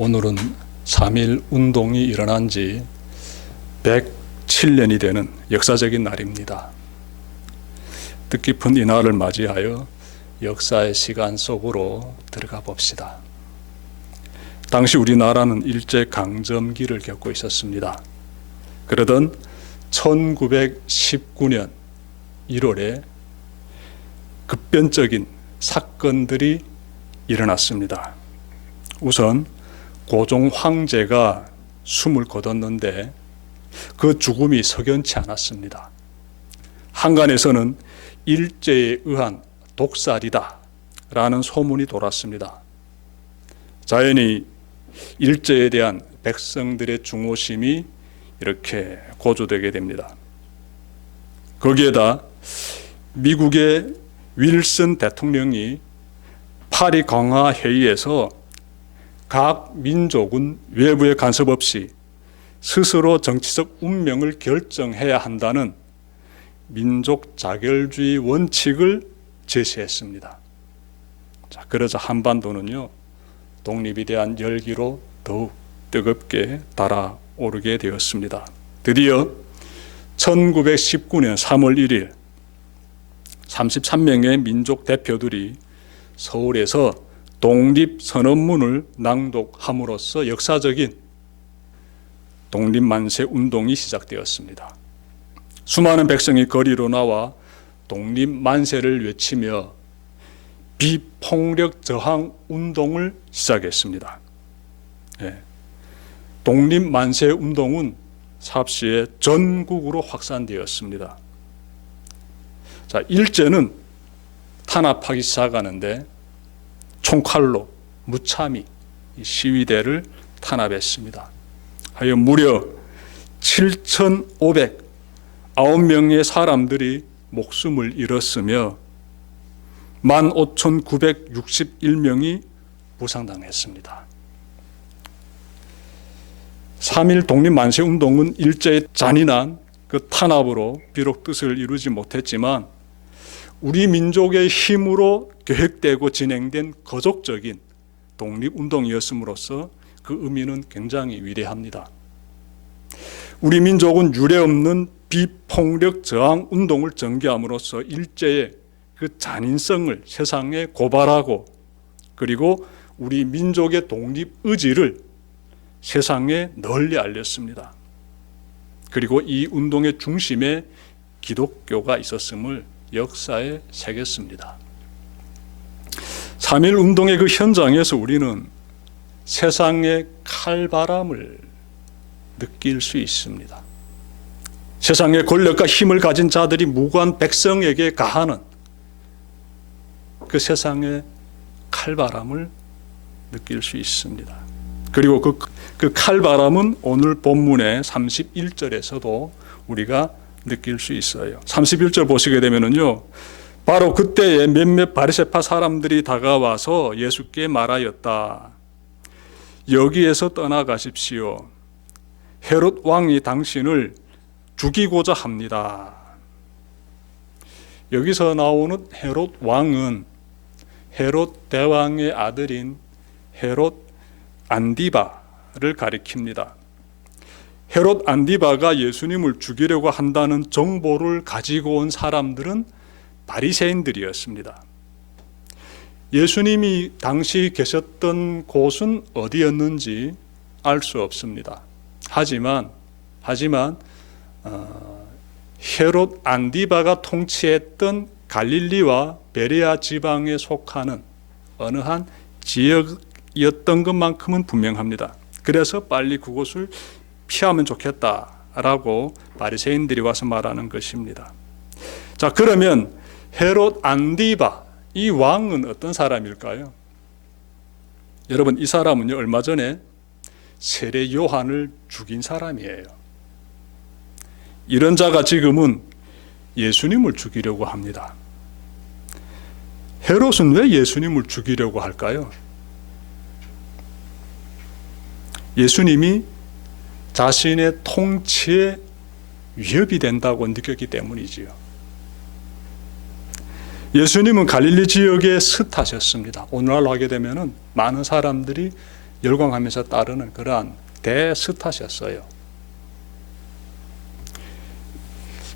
오늘은 3.1 운동이 일어난 지 107년이 되는 역사적인 날입니다. 뜻깊은 이 날을 맞이하여 역사의 시간 속으로 들어가 봅시다. 당시 우리나라는 일제강점기를 겪고 있었습니다. 그러던 1919년 1월에 급변적인 사건들이 일어났습니다. 우선 고종 황제가 숨을 거뒀는데 그 죽음이 석연치 않았습니다. 한간에서는 일제에 의한 독살이다 라는 소문이 돌았습니다. 자연히 일제에 대한 백성들의 중호심이 이렇게 고조되게 됩니다. 거기에다 미국의 윌슨 대통령이 파리 강화 회의에서 각 민족은 외부의 간섭 없이 스스로 정치적 운명을 결정해야 한다는 민족 자결주의 원칙을 제시했습니다. 자, 그러자 한반도는요, 독립에 대한 열기로 더욱 뜨겁게 달아오르게 되었습니다. 드디어 1919년 3월 1일 33명의 민족 대표들이 서울에서 독립선언문을 낭독함으로써 역사적인 독립만세 운동이 시작되었습니다. 수많은 백성이 거리로 나와 독립만세를 외치며 비폭력 저항 운동을 시작했습니다. 독립만세 운동은 삽시에 전국으로 확산되었습니다. 자, 일제는 탄압하기 시작하는데 총칼로 무참히 시위대를 탄압했습니다. 하여 무려 7,509명의 사람들이 목숨을 잃었으며 15,961명이 부상당했습니다. 3.1 독립만세운동은 일제의 잔인한 그 탄압으로 비록 뜻을 이루지 못했지만 우리 민족의 힘으로 계획되고 진행된 거족적인 독립운동이었음으로써 그 의미는 굉장히 위대합니다. 우리 민족은 유례없는 비폭력 저항 운동을 전개함으로써 일제의 그 잔인성을 세상에 고발하고 그리고 우리 민족의 독립 의지를 세상에 널리 알렸습니다. 그리고 이 운동의 중심에 기독교가 있었음을 역사에 새겼습니다. 3.1 운동의 그 현장에서 우리는 세상의 칼바람을 느낄 수 있습니다. 세상의 권력과 힘을 가진 자들이 무고한 백성에게 가하는 그 세상의 칼바람을 느낄 수 있습니다. 그리고 그 칼바람은 오늘 본문의 31절에서도 우리가 느낄 수 있어요. 31절 보시게 되면은요, 바로 그때에 몇몇 바리새파 사람들이 다가와서 예수께 말하였다. 여기에서 떠나가십시오. 헤롯 왕이 당신을 죽이고자 합니다. 여기서 나오는 헤롯 왕은 헤롯 대왕의 아들인 헤롯 안디바를 가리킵니다. 헤롯 안디바가 예수님을 죽이려고 한다는 정보를 가지고 온 사람들은 바리새인들이었습니다. 예수님이 당시 계셨던 곳은 어디였는지 알 수 없습니다. 하지만 헤롯 안디바가 통치했던 갈릴리와 베레아 지방에 속하는 어느 한 지역이었던 것만큼은 분명합니다. 그래서 빨리 그곳을 피하면 좋겠다라고 바리새인들이 와서 말하는 것입니다. 자, 그러면 헤롯 안디바, 이 왕은 어떤 사람일까요? 여러분, 이 사람은요, 얼마 전에 세례 요한을 죽인 사람이에요. 이런 자가 지금은 예수님을 죽이려고 합니다. 헤롯은 왜 예수님을 죽이려고 할까요? 예수님이 자신의 통치에 위협이 된다고 느꼈기 때문이지요. 예수님은 갈릴리 지역의 스타셨습니다. 오늘날로 하게 되면 많은 사람들이 열광하면서 따르는 그러한 대스타셨어요.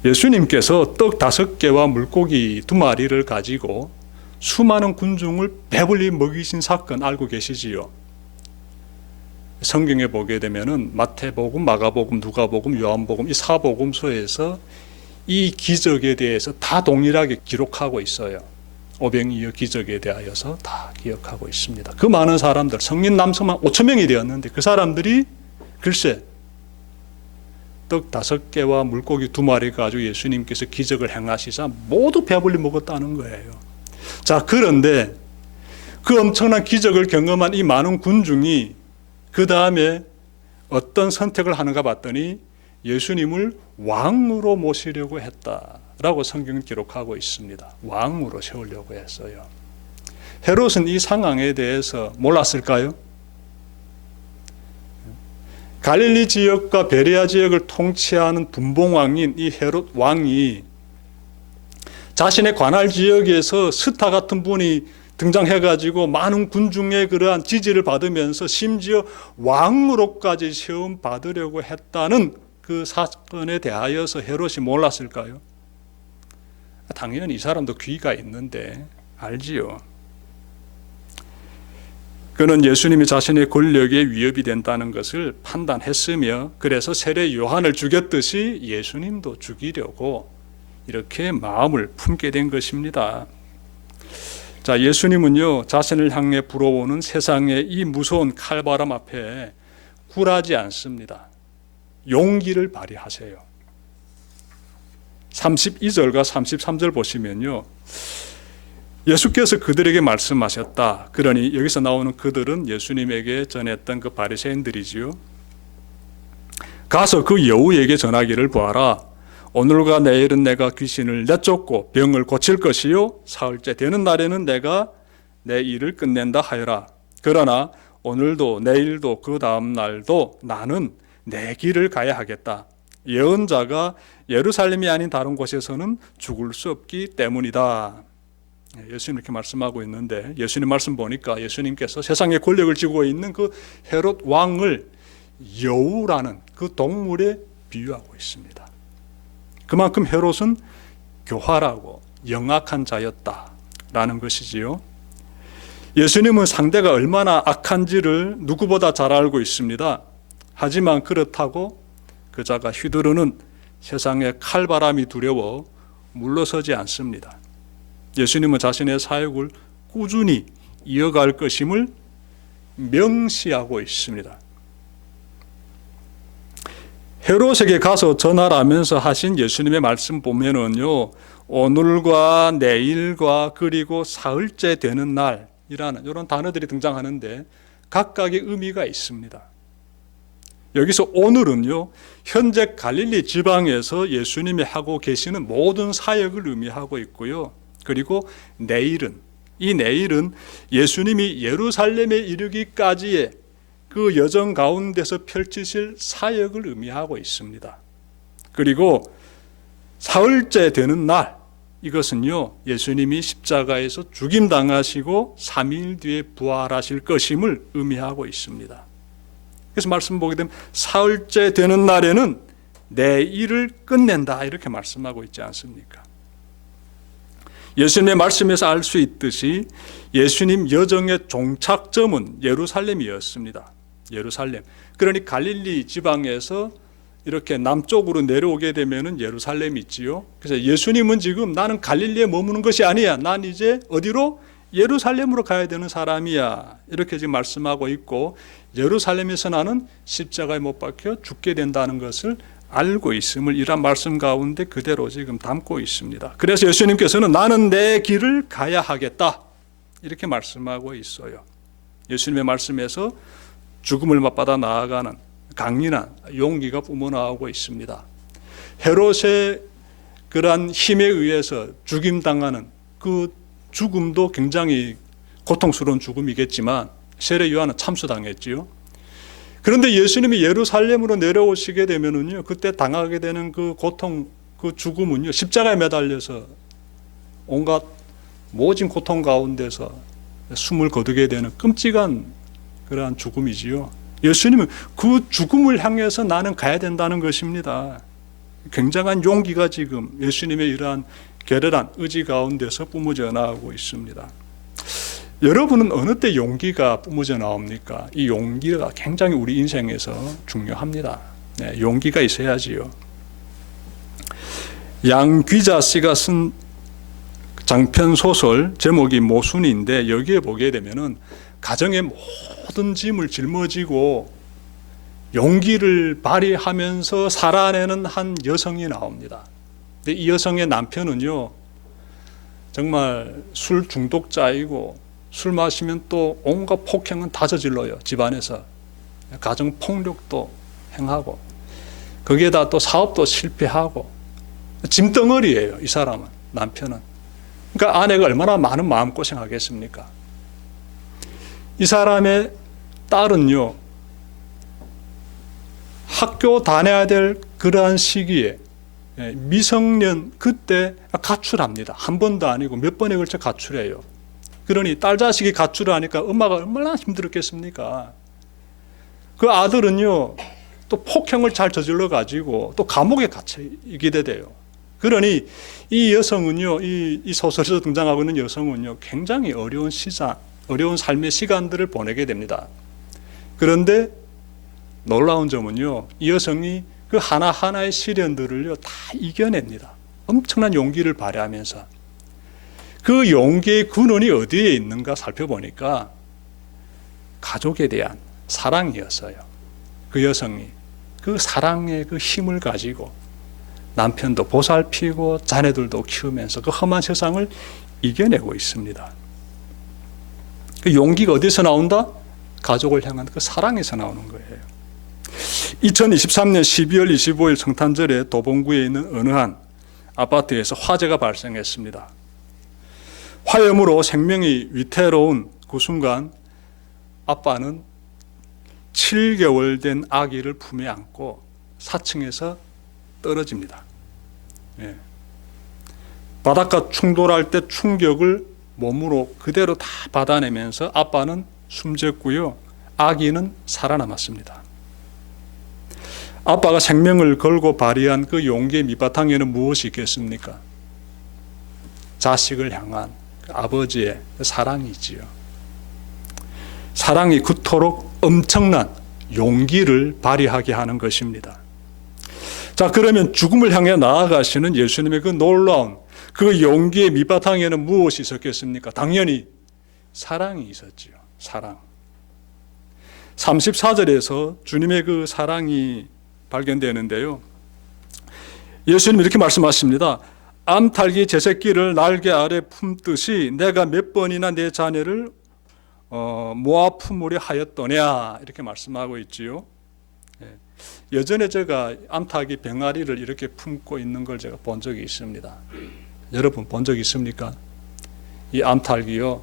예수님께서 떡 5개와 물고기 2마리를 가지고 수많은 군중을 배불리 먹이신 사건 알고 계시지요? 성경에 보게 되면은 마태복음, 마가복음, 누가복음, 요한복음 이 4복음서에서 이 기적에 대해서 다 동일하게 기록하고 있어요. 오병이어 기적에 대하여서 다 기억하고 있습니다. 그 많은 사람들, 성인 남성만 5천 명이 되었는데 그 사람들이 글쎄 떡 5개와 물고기 2마리 가지고 예수님께서 기적을 행하시자 모두 배불리 먹었다는 거예요. 자, 그런데 그 엄청난 기적을 경험한 이 많은 군중이 그 다음에 어떤 선택을 하는가 봤더니 예수님을 왕으로 모시려고 했다라고 성경은 기록하고 있습니다. 왕으로 세우려고 했어요. 헤롯은 이 상황에 대해서 몰랐을까요? 갈릴리 지역과 베레아 지역을 통치하는 분봉왕인 이 헤롯 왕이 자신의 관할 지역에서 스타 같은 분이 등장해가지고 많은 군중의 그러한 지지를 받으면서 심지어 왕으로까지 시험 받으려고 했다는 그 사건에 대하여서 헤롯이 몰랐을까요? 당연히 이 사람도 귀가 있는데 알지요. 그는 예수님이 자신의 권력에 위협이 된다는 것을 판단했으며 그래서 세례 요한을 죽였듯이 예수님도 죽이려고 이렇게 마음을 품게 된 것입니다. 자, 예수님은요, 자신을 향해 불어오는 세상의 이 무서운 칼바람 앞에 굴하지 않습니다. 용기를 발휘하세요. 32절과 33절 보시면요, 예수께서 그들에게 말씀하셨다. 그러니 여기서 나오는 그들은 예수님에게 전했던 그 바리새인들이지요. 가서 그 여우에게 전하기를 보아라. 오늘과 내일은 내가 귀신을 내쫓고 병을 고칠 것이요 사흘째 되는 날에는 내가 내 일을 끝낸다 하여라. 그러나 오늘도 내일도 그 다음 날도 나는 내 길을 가야 하겠다. 예언자가 예루살렘이 아닌 다른 곳에서는 죽을 수 없기 때문이다. 예수님 이렇게 말씀하고 있는데, 예수님 말씀 보니까 예수님께서 세상의 권력을 쥐고 있는 그 헤롯 왕을 여우라는 그 동물에 비유하고 있습니다. 그만큼 헤롯은 교활하고 영악한 자였다라는 것이지요. 예수님은 상대가 얼마나 악한지를 누구보다 잘 알고 있습니다. 하지만 그렇다고 그자가 휘두르는 세상의 칼바람이 두려워 물러서지 않습니다. 예수님은 자신의 사역을 꾸준히 이어갈 것임을 명시하고 있습니다. 헤롯에게 가서 전하라면서 하신 예수님의 말씀 보면은요, 오늘과 내일과 그리고 사흘째 되는 날이라는 이런 단어들이 등장하는데 각각의 의미가 있습니다. 여기서 오늘은요, 현재 갈릴리 지방에서 예수님이 하고 계시는 모든 사역을 의미하고 있고요. 그리고 내일은, 이 내일은 예수님이 예루살렘에 이르기까지의 그 여정 가운데서 펼치실 사역을 의미하고 있습니다. 그리고 사흘째 되는 날, 이것은요, 예수님이 십자가에서 죽임당하시고 3일 뒤에 부활하실 것임을 의미하고 있습니다. 그래서 말씀 보게 되면 사흘째 되는 날에는 내 일을 끝낸다 이렇게 말씀하고 있지 않습니까? 예수님의 말씀에서 알 수 있듯이 예수님 여정의 종착점은 예루살렘이었습니다. 예루살렘. 그러니 갈릴리 지방에서 이렇게 남쪽으로 내려오게 되면은 예루살렘이 있지요. 그래서 예수님은 지금 나는 갈릴리에 머무는 것이 아니야. 난 이제 어디로? 예루살렘으로 가야 되는 사람이야. 이렇게 지금 말씀하고 있고, 예루살렘에서 나는 십자가에 못 박혀 죽게 된다는 것을 알고 있음을 이런 말씀 가운데 그대로 지금 담고 있습니다. 그래서 예수님께서는 나는 내 길을 가야 하겠다 이렇게 말씀하고 있어요. 예수님의 말씀에서 죽음을 맞받아 나아가는 강인한 용기가 뿜어나오고 있습니다. 헤롯의 그러한 힘에 의해서 죽임당하는 그 죽음도 굉장히 고통스러운 죽음이겠지만 세례 요한은 참수당했지요. 그런데 예수님이 예루살렘으로 내려오시게 되면은요, 그때 당하게 되는 그 고통, 그 죽음은요, 십자가에 매달려서 온갖 모진 고통 가운데서 숨을 거두게 되는 끔찍한 그러한 죽음이지요. 예수님은 그 죽음을 향해서 나는 가야 된다는 것입니다. 굉장한 용기가 지금 예수님의 이러한 결연한 의지 가운데서 뿜어져 나오고 있습니다. 여러분은 어느 때 용기가 뿜어져 나옵니까? 이 용기가 굉장히 우리 인생에서 중요합니다. 네, 용기가 있어야지요. 양귀자 씨가 쓴 장편 소설 제목이 모순인데 여기에 보게 되면은 가정의 모든 짐을 짊어지고 용기를 발휘하면서 살아내는 한 여성이 나옵니다. 근데 이 여성의 남편은요, 정말 술 중독자이고 술 마시면 또 온갖 폭행은 다 저질러요. 집안에서 가정 폭력도 행하고 거기에다 또 사업도 실패하고 짐덩어리예요. 이 사람은, 남편은. 그러니까 아내가 얼마나 많은 마음고생하겠습니까? 이 사람의 딸은요, 학교 다녀야 될 그러한 시기에 미성년 그때 가출합니다. 한 번도 아니고 몇 번에 걸쳐 가출해요. 그러니 딸 자식이 가출을 하니까 엄마가 얼마나 힘들었겠습니까? 그 아들은요, 또 폭행을 잘 저질러 가지고 또 감옥에 갇히게 돼요. 그러니 이 여성은요, 이 소설에서 등장하고 있는 여성은요, 굉장히 어려운 삶의 시간들을 보내게 됩니다. 그런데 놀라운 점은요, 이 여성이 그 하나하나의 시련들을요, 다 이겨냅니다. 엄청난 용기를 발휘하면서. 그 용기의 근원이 어디에 있는가 살펴보니까 가족에 대한 사랑이었어요. 그 여성이 그 사랑의 그 힘을 가지고 남편도 보살피고 자녀들도 키우면서 그 험한 세상을 이겨내고 있습니다. 그 용기가 어디서 나온다? 가족을 향한 그 사랑에서 나오는 거예요. 2023년 12월 25일 성탄절에 도봉구에 있는 어느 한 아파트에서 화재가 발생했습니다. 화염으로 생명이 위태로운 그 순간 아빠는 7개월 된 아기를 품에 안고 4층에서 떨어집니다. 예. 바닷가 충돌할 때 충격을 몸으로 그대로 다 받아내면서 아빠는 숨졌고요. 아기는 살아남았습니다. 아빠가 생명을 걸고 발휘한 그 용기의 밑바탕에는 무엇이 있겠습니까? 자식을 향한 아버지의 사랑이지요. 사랑이 그토록 엄청난 용기를 발휘하게 하는 것입니다. 자, 그러면 죽음을 향해 나아가시는 예수님의 그 놀라운 그 용기의 밑바탕에는 무엇이 있었겠습니까? 당연히 사랑이 있었지요. 사랑. 34절에서 주님의 그 사랑이 발견되는데요. 예수님이 이렇게 말씀하십니다. 암탉이 제 새끼를 날개 아래 품듯이 내가 몇 번이나 내 자녀를 모아 품으려 하였더냐, 이렇게 말씀하고 있지요. 예전에 제가 암탉이 병아리를 이렇게 품고 있는 걸 제가 본 적이 있습니다. 여러분 본 적 있습니까? 이 암탉이요,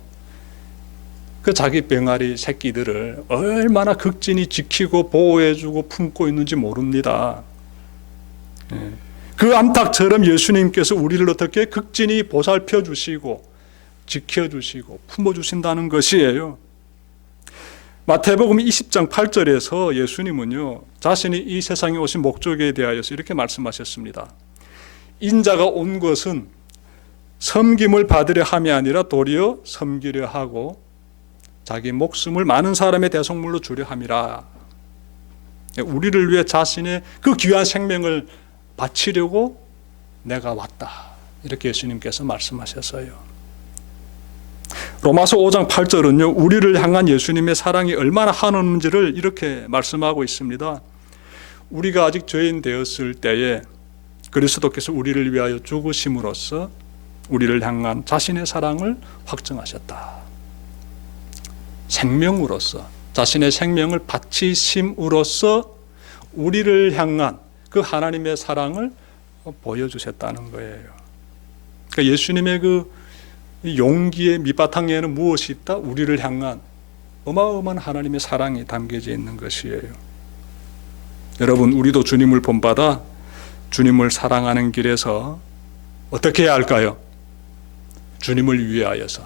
그 자기 병아리 새끼들을 얼마나 극진히 지키고 보호해주고 품고 있는지 모릅니다. 그 암탉처럼 예수님께서 우리를 어떻게 극진히 보살펴 주시고 지켜주시고 품어주신다는 것이에요. 마태복음 20장 8절에서 예수님은요, 자신이 이 세상에 오신 목적에 대하여서 이렇게 말씀하셨습니다. 인자가 온 것은 섬김을 받으려 함이 아니라 도리어 섬기려 하고 자기 목숨을 많은 사람의 대속물로 주려 함이라. 우리를 위해 자신의 그 귀한 생명을 바치려고 내가 왔다, 이렇게 예수님께서 말씀하셨어요. 로마서 5장 8절은요, 우리를 향한 예수님의 사랑이 얼마나 한없는지를 이렇게 말씀하고 있습니다. 우리가 아직 죄인 되었을 때에 그리스도께서 우리를 위하여 죽으심으로써 우리를 향한 자신의 사랑을 확증하셨다. 생명으로서, 자신의 생명을 바치심으로써 우리를 향한 그 하나님의 사랑을 보여주셨다는 거예요. 그러니까 예수님의 그 용기의 밑바탕에는 무엇이 있다? 우리를 향한 어마어마한 하나님의 사랑이 담겨져 있는 것이에요. 여러분, 우리도 주님을 본받아 주님을 사랑하는 길에서 어떻게 해야 할까요? 주님을 위하여서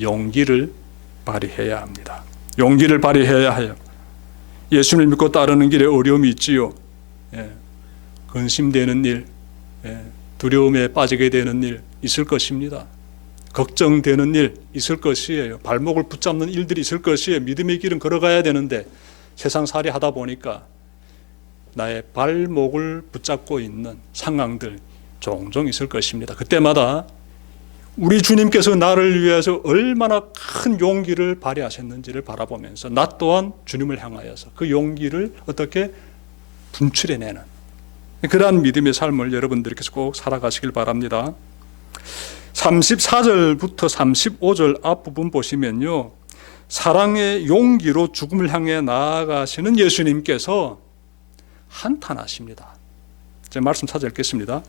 용기를 발휘해야 합니다. 용기를 발휘해야 해요. 예수님을 믿고 따르는 길에 어려움이 있지요. 근심되는 일, 두려움에 빠지게 되는 일 있을 것입니다. 걱정되는 일 있을 것이에요. 발목을 붙잡는 일들이 있을 것이에요. 믿음의 길은 걸어가야 되는데 세상살이 하다 보니까 나의 발목을 붙잡고 있는 상황들 종종 있을 것입니다. 그때마다 우리 주님께서 나를 위해서 얼마나 큰 용기를 발휘하셨는지를 바라보면서 나 또한 주님을 향하여서 그 용기를 어떻게 분출해내는 그러한 믿음의 삶을 여러분들께서 꼭 살아가시길 바랍니다. 34절부터 35절 앞부분 보시면요, 사랑의 용기로 죽음을 향해 나아가시는 예수님께서 한탄하십니다. 제가 말씀 찾아 읽겠습니다.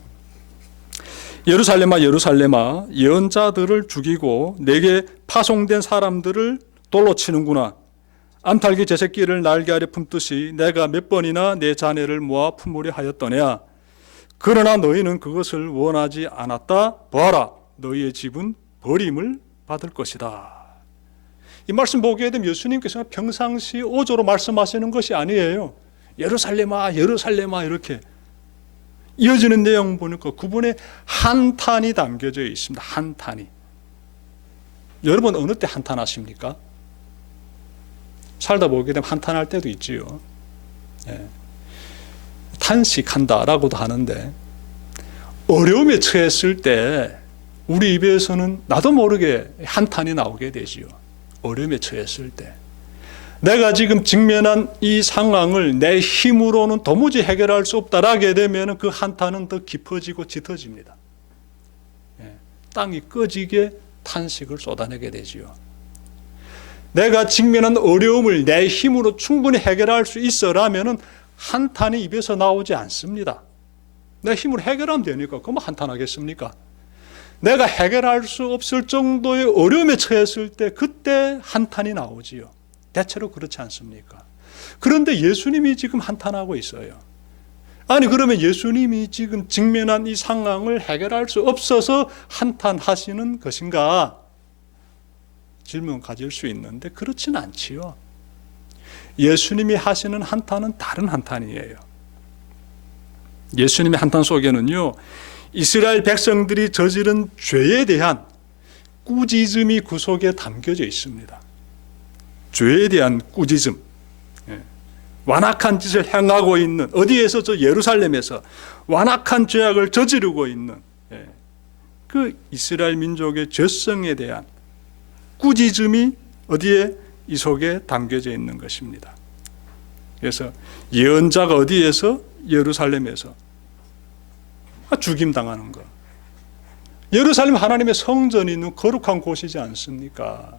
예루살렘아 예루살렘아, 예언자들을 죽이고 내게 파송된 사람들을 돌로 치는구나. 암탉이 제 새끼를 날개 아래 품듯이 내가 몇 번이나 내 자네를 모아 품으려 하였더냐. 그러나 너희는 그것을 원하지 않았다. 보아라, 너희의 집은 버림을 받을 것이다. 이 말씀 보게 되면 예수님께서 평상시 어조로 말씀하시는 것이 아니에요. 예루살렘아 예루살렘아 이렇게 이어지는 내용 보니까 그분의 한탄이 담겨져 있습니다. 한탄이. 여러분 어느 때 한탄하십니까? 살다 보게 되면 한탄할 때도 있지요. 탄식한다라고도 하는데 어려움에 처했을 때 우리 입에서는 나도 모르게 한탄이 나오게 되지요. 어려움에 처했을 때 내가 지금 직면한 이 상황을 내 힘으로는 도무지 해결할 수 없다라게 되면 그 한탄은 더 깊어지고 짙어집니다. 땅이 꺼지게 탄식을 쏟아내게 되지요. 내가 직면한 어려움을 내 힘으로 충분히 해결할 수 있어라면 한탄이 입에서 나오지 않습니다. 내 힘으로 해결하면 되니까 그럼 한탄하겠습니까? 내가 해결할 수 없을 정도의 어려움에 처했을 때 그때 한탄이 나오지요. 대체로 그렇지 않습니까? 그런데 예수님이 지금 한탄하고 있어요. 아니 그러면 예수님이 지금 직면한 이 상황을 해결할 수 없어서 한탄하시는 것인가? 질문 가질 수 있는데 그렇지는 않지요. 예수님이 하시는 한탄은 다른 한탄이에요. 예수님의 한탄 속에는요, 이스라엘 백성들이 저지른 죄에 대한 꾸짖음이 그 속에 담겨져 있습니다. 죄에 대한 꾸짖음, 완악한 짓을 행하고 있는, 어디에서? 저 예루살렘에서 완악한 죄악을 저지르고 있는 그 이스라엘 민족의 죄성에 대한 꾸짖음이 어디에? 이 속에 담겨져 있는 것입니다. 그래서 예언자가 어디에서? 예루살렘에서 죽임당하는 것. 예루살렘 하나님의 성전이 있는 거룩한 곳이지 않습니까?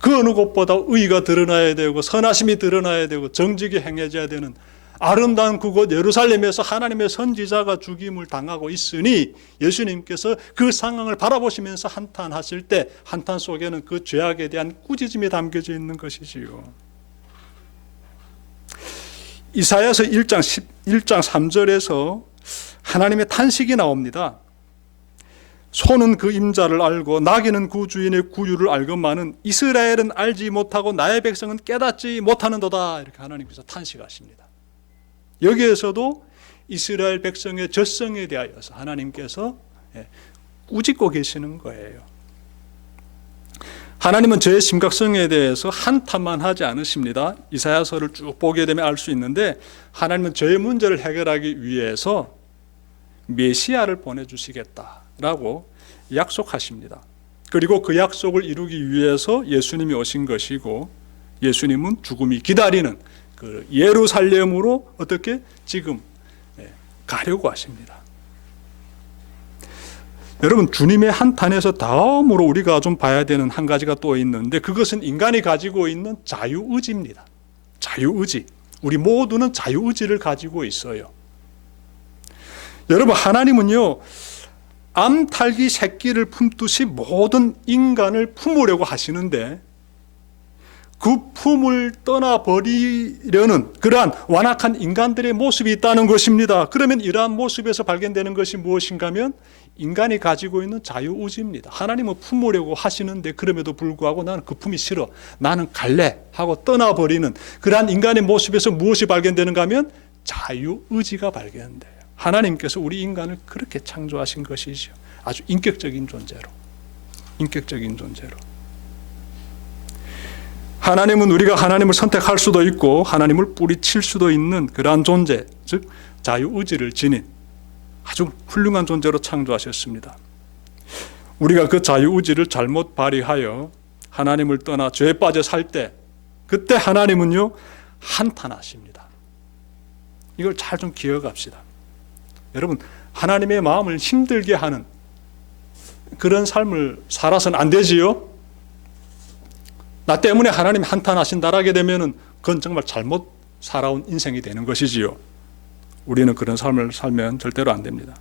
그 어느 곳보다 의가 드러나야 되고 선하심이 드러나야 되고 정직이 행해져야 되는 아름다운 그곳 예루살렘에서 하나님의 선지자가 죽임을 당하고 있으니 예수님께서 그 상황을 바라보시면서 한탄하실 때 한탄 속에는 그 죄악에 대한 꾸짖음이 담겨져 있는 것이지요. 이사야서 1장 3절에서 하나님의 탄식이 나옵니다. 소는 그 임자를 알고 나귀는 그 주인의 구유를 알건만은 이스라엘은 알지 못하고 나의 백성은 깨닫지 못하는도다. 이렇게 하나님께서 탄식하십니다. 여기에서도 이스라엘 백성의 죄성에 대하여서 하나님께서 꾸짖고 계시는 거예요. 하나님은 죄의 심각성에 대해서 한탄만 하지 않으십니다. 이사야서를 쭉 보게 되면 알 수 있는데 하나님은 죄의 문제를 해결하기 위해서 메시아를 보내주시겠다라고 약속하십니다. 그리고 그 약속을 이루기 위해서 예수님이 오신 것이고 예수님은 죽음이 기다리는 그 예루살렘으로 어떻게 지금 가려고 하십니다. 여러분, 주님의 한탄에서 다음으로 우리가 좀 봐야 되는 한 가지가 또 있는데 그것은 인간이 가지고 있는 자유의지입니다. 자유의지. 우리 모두는 자유의지를 가지고 있어요. 여러분, 하나님은요, 암탉이 새끼를 품듯이 모든 인간을 품으려고 하시는데 그 품을 떠나버리려는 그러한 완악한 인간들의 모습이 있다는 것입니다. 그러면 이러한 모습에서 발견되는 것이 무엇인가 하면 인간이 가지고 있는 자유의지입니다. 하나님은 품으려고 하시는데 그럼에도 불구하고 나는 그 품이 싫어, 나는 갈래 하고 떠나버리는 그러한 인간의 모습에서 무엇이 발견되는가 하면 자유의지가 발견돼요. 하나님께서 우리 인간을 그렇게 창조하신 것이죠. 아주 인격적인 존재로. 하나님은 우리가 하나님을 선택할 수도 있고 하나님을 뿌리칠 수도 있는 그러한 존재, 즉 자유의지를 지닌 아주 훌륭한 존재로 창조하셨습니다. 우리가 그 자유의지를 잘못 발휘하여 하나님을 떠나 죄에 빠져 살 때, 그때 하나님은요 한탄하십니다. 이걸 잘 좀 기억합시다. 여러분, 하나님의 마음을 힘들게 하는 그런 삶을 살아서는 안 되지요. 나 때문에 하나님 한탄하신다라게 되면은 그건 정말 잘못 살아온 인생이 되는 것이지요. 우리는 그런 삶을 살면 절대로 안 됩니다.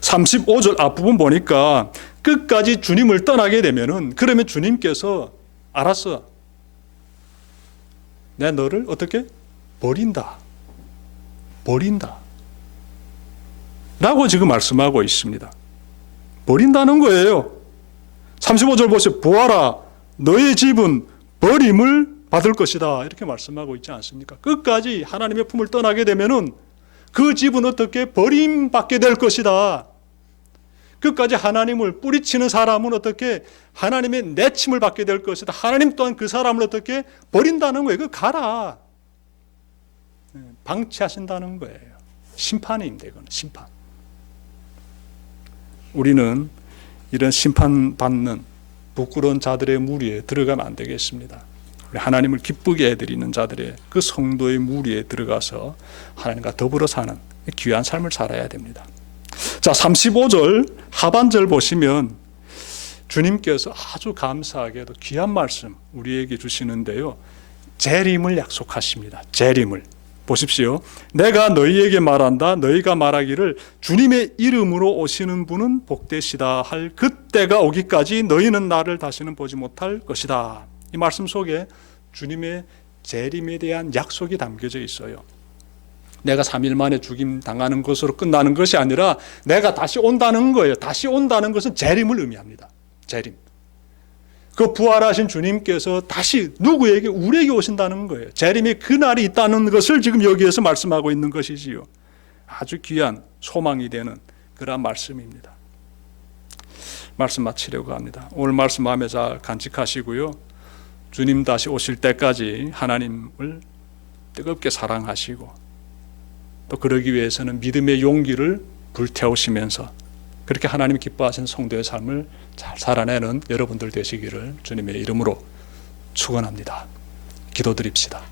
35절 앞부분 보니까 끝까지 주님을 떠나게 되면은, 그러면 주님께서 알았어, 내가 너를 어떻게 버린다 라고 지금 말씀하고 있습니다. 버린다는 거예요. 35절 보세요. 보아라, 너의 집은 버림을 받을 것이다, 이렇게 말씀하고 있지 않습니까? 끝까지 하나님의 품을 떠나게 되면은 그 집은 어떻게 버림받게 될 것이다. 끝까지 하나님을 뿌리치는 사람은 어떻게 하나님의 내침을 받게 될 것이다. 하나님 또한 그 사람을 어떻게 버린다는 거예요. 그 가라, 방치하신다는 거예요. 심판입니다. 이거는 심판. 우리는 이런 심판받는 부끄러운 자들의 무리에 들어가면 안 되겠습니다. 우리 하나님을 기쁘게 해드리는 자들의 그 성도의 무리에 들어가서 하나님과 더불어 사는 귀한 삶을 살아야 됩니다. 자, 35절 하반절 보시면 주님께서 아주 감사하게도 귀한 말씀 우리에게 주시는데요, 재림을 약속하십니다. 재림을 보십시오. 내가 너희에게 말한다. 너희가 말하기를 주님의 이름으로 오시는 분은 복되시다 할 그때가 오기까지 너희는 나를 다시는 보지 못할 것이다. 이 말씀 속에 주님의 재림에 대한 약속이 담겨져 있어요. 내가 3일 만에 죽임 당하는 것으로 끝나는 것이 아니라 내가 다시 온다는 거예요. 다시 온다는 것은 재림을 의미합니다. 재림. 그 부활하신 주님께서 다시 누구에게? 우리에게 오신다는 거예요. 재림의 그날이 있다는 것을 지금 여기에서 말씀하고 있는 것이지요. 아주 귀한 소망이 되는 그러한 말씀입니다. 말씀 마치려고 합니다. 오늘 말씀 마음에 잘 간직하시고요, 주님 다시 오실 때까지 하나님을 뜨겁게 사랑하시고 또 그러기 위해서는 믿음의 용기를 불태우시면서 그렇게 하나님 기뻐하시는 성도의 삶을 잘 살아내는 여러분들 되시기를 주님의 이름으로 축원합니다. 기도드립시다.